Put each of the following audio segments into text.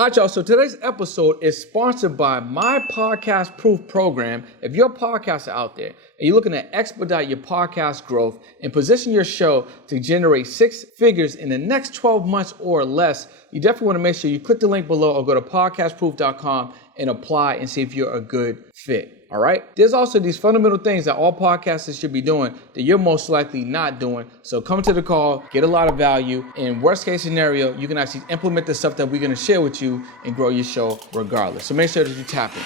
All right, y'all. So today's episode is sponsored by my Podcast Proof program. If you're a podcaster out there and you're looking to expedite your podcast growth and position your show to generate six figures in the next 12 months or less, you definitely want to make sure you click the link below or go to podcastproof.com and apply and see if you're a good fit. All right. There's also these fundamental things that all podcasters should be doing that you're most likely not doing. So come to the call, get a lot of value. In worst case scenario, you can actually implement the stuff that we're going to share with you and grow your show regardless. So make sure that you tap in.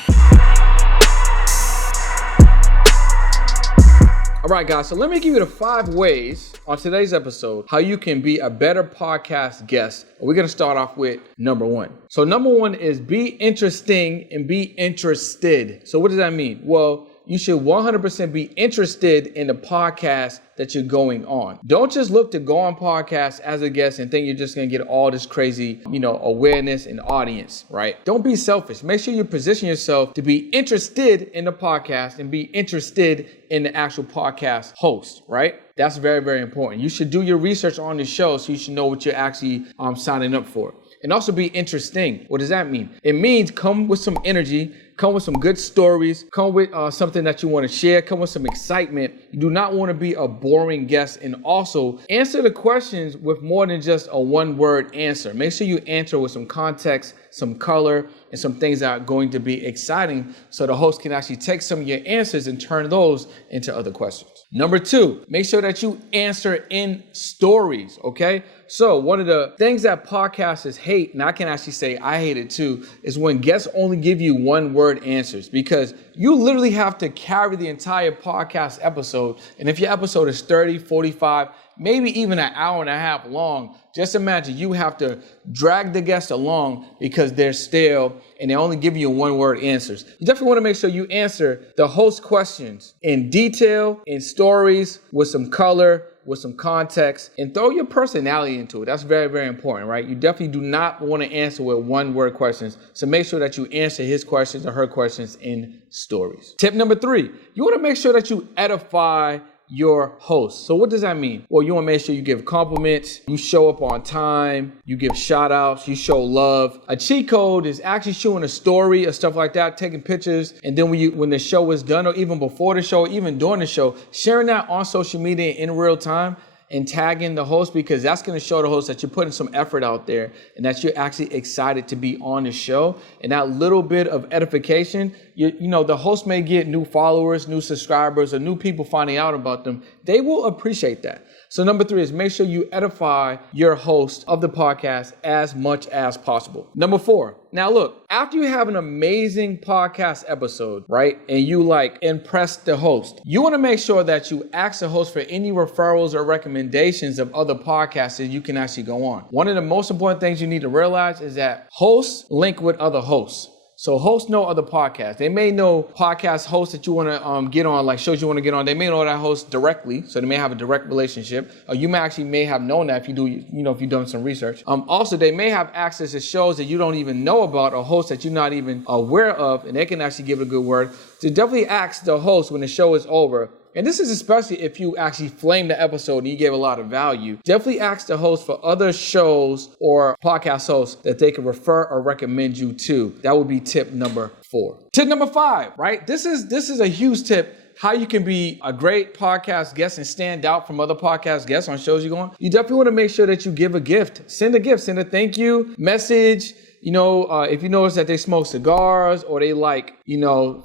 All right, guys, so let me give you the 5 ways on today's episode how you can be a better podcast guest. We're going to start off with number 1. So number 1 is be interesting and be interested. So what does that mean? Well, you should 100% be interested in the podcast that you're going on. Don't just look to go on podcasts as a guest and think you're just going to get all this crazy, awareness and audience, right? Don't be selfish. Make sure you position yourself to be interested in the podcast and be interested in the actual podcast host, right? That's very, very important. You should do your research on the show so you should know what you're actually signing up for. And also be interesting. What does that mean? It means come with some energy, come with some good stories, come with something that you want to share, come with some excitement. You do not want to be a boring guest, and also answer the questions with more than just a one-word answer. Make sure you answer with some context, some color, and some things that are going to be exciting so the host can actually take some of your answers and turn those into other questions. Number 2, make sure that you answer in stories, okay? So one of the things that podcasters hate, and I can actually say I hate it too, is when guests only give you one-word answers, because you literally have to carry the entire podcast episode. And if your episode is 30, 45, maybe even an hour and a half long, just imagine you have to drag the guest along because they're stale and they only give you one-word answers. You definitely want to make sure you answer the host questions in detail, in stories, with some color, with some context, and throw your personality into it. That's very, very important, right? You definitely do not want to answer with one-word questions. So make sure that you answer his questions or her questions in stories. Tip number 3, you want to make sure that you edify your host. So what does that mean? Well, you want to make sure you give compliments, you show up on time, you give shout outs, you show love. A cheat code is actually showing a story or stuff like that, taking pictures, and then when the show is done, or even before the show, even during the show, sharing that on social media in real time and tagging the host, because that's going to show the host that you're putting some effort out there and that you're actually excited to be on the show. And that little bit of edification, the host may get new followers, new subscribers, or new people finding out about them. They will appreciate that. So number 3 is make sure you edify your host of the podcast as much as possible. Number 4. Now look, after you have an amazing podcast episode, right, and you impress the host, you want to make sure that you ask the host for any referrals or recommendations of other podcasts that you can actually go on. One of the most important things you need to realize is that hosts link with other hosts. So hosts know other podcasts. They may know podcast hosts that you want to get on, like shows you want to get on. They may know that host directly, so they may have a direct relationship. Or you may have known that if you've done some research. Also, they may have access to shows that you don't even know about, or hosts that you're not even aware of, and they can actually give it a good word. So definitely ask the host when the show is over. And this is especially if you actually flame the episode and you gave a lot of value. Definitely ask the host for other shows or podcast hosts that they can refer or recommend you to. That would be tip number 4. Tip number 5, right? This is a huge tip. How you can be a great podcast guest and stand out from other podcast guests on shows you go on. You definitely want to make sure that you give a gift. Send a gift. Send a thank you message. If you notice that they smoke cigars, or they like,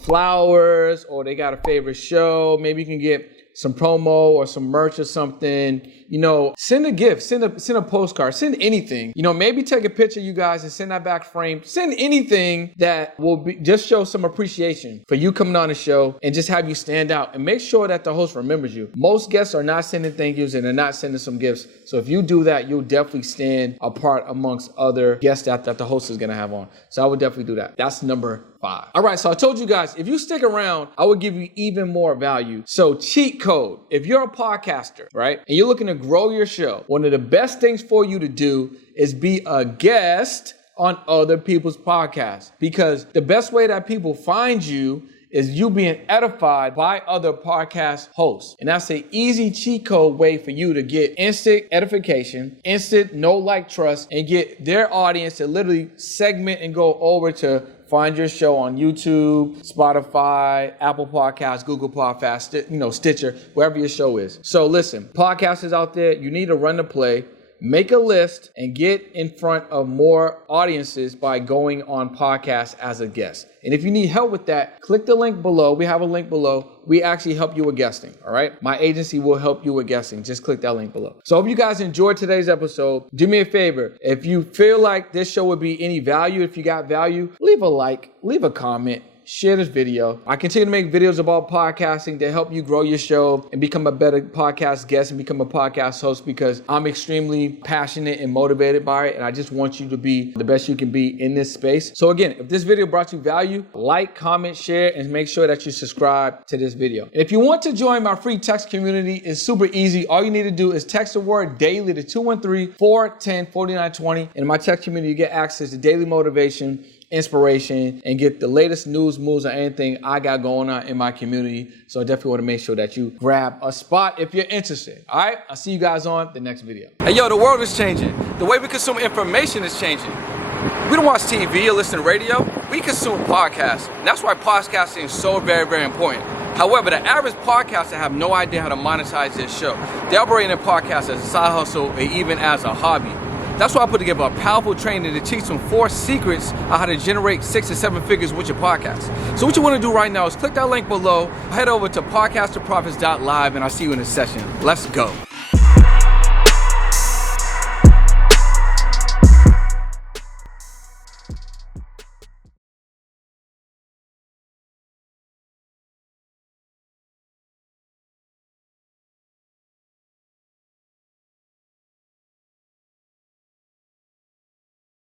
flowers, or they got a favorite show, maybe you can get some promo or some merch or something. Send a gift, send a postcard, send anything. Maybe take a picture, you guys, and send that back framed. Send anything that will just show some appreciation for you coming on the show and just have you stand out, and make sure that the host remembers you. Most guests are not sending thank yous and they're not sending some gifts. So if you do that, you'll definitely stand apart amongst other guests that the host is going to have on. So I would definitely do that. That's number 5. All right, so I told you guys, if you stick around, I will give you even more value. So cheat code. If you're a podcaster, right, and you're looking to grow your show, one of the best things for you to do is be a guest on other people's podcasts, because the best way that people find you is you being edified by other podcast hosts. And that's an easy cheat code way for you to get instant edification, instant know, like, trust, and get their audience to literally segment and go over to find your show on YouTube, Spotify, Apple Podcasts, Google Podcasts, Stitcher, wherever your show is. So listen, podcasters out there, you need to run the play. Make a list and get in front of more audiences by going on podcasts as a guest. And if you need help with that, click the link below. We have a link below. We actually help you with guesting, all right? My agency will help you with guesting. Just click that link below. So if you guys enjoyed today's episode, do me a favor. If you feel like this show would be any value, if you got value, leave a like, leave a comment. Share this video. I continue to make videos about podcasting to help you grow your show and become a better podcast guest and become a podcast host, because I'm extremely passionate and motivated by it. And I just want you to be the best you can be in this space. So again, if this video brought you value, like, comment, share, and make sure that you subscribe to this video. And if you want to join my free text community, it's super easy. All you need to do is text the word daily to 213-410-4920. In my text community, you get access to daily motivation, inspiration, and get the latest news, moves, or anything I got going on in my community. So I definitely want to make sure that you grab a spot if you're interested. All right, I'll see you guys on the next video. Hey, yo, the world is changing. The way we consume information is changing. We don't watch TV or listen to radio. We consume podcasts. And that's why podcasting is so very, very important. However, the average podcaster have no idea how to monetize their show. They operate in podcasts as a side hustle or even as a hobby. That's why I put together a powerful training to teach them 4 secrets on how to generate 6 to 7 figures with your podcast. So what you want to do right now is click that link below, head over to podcasterprofits.live, and I'll see you in this session. Let's go.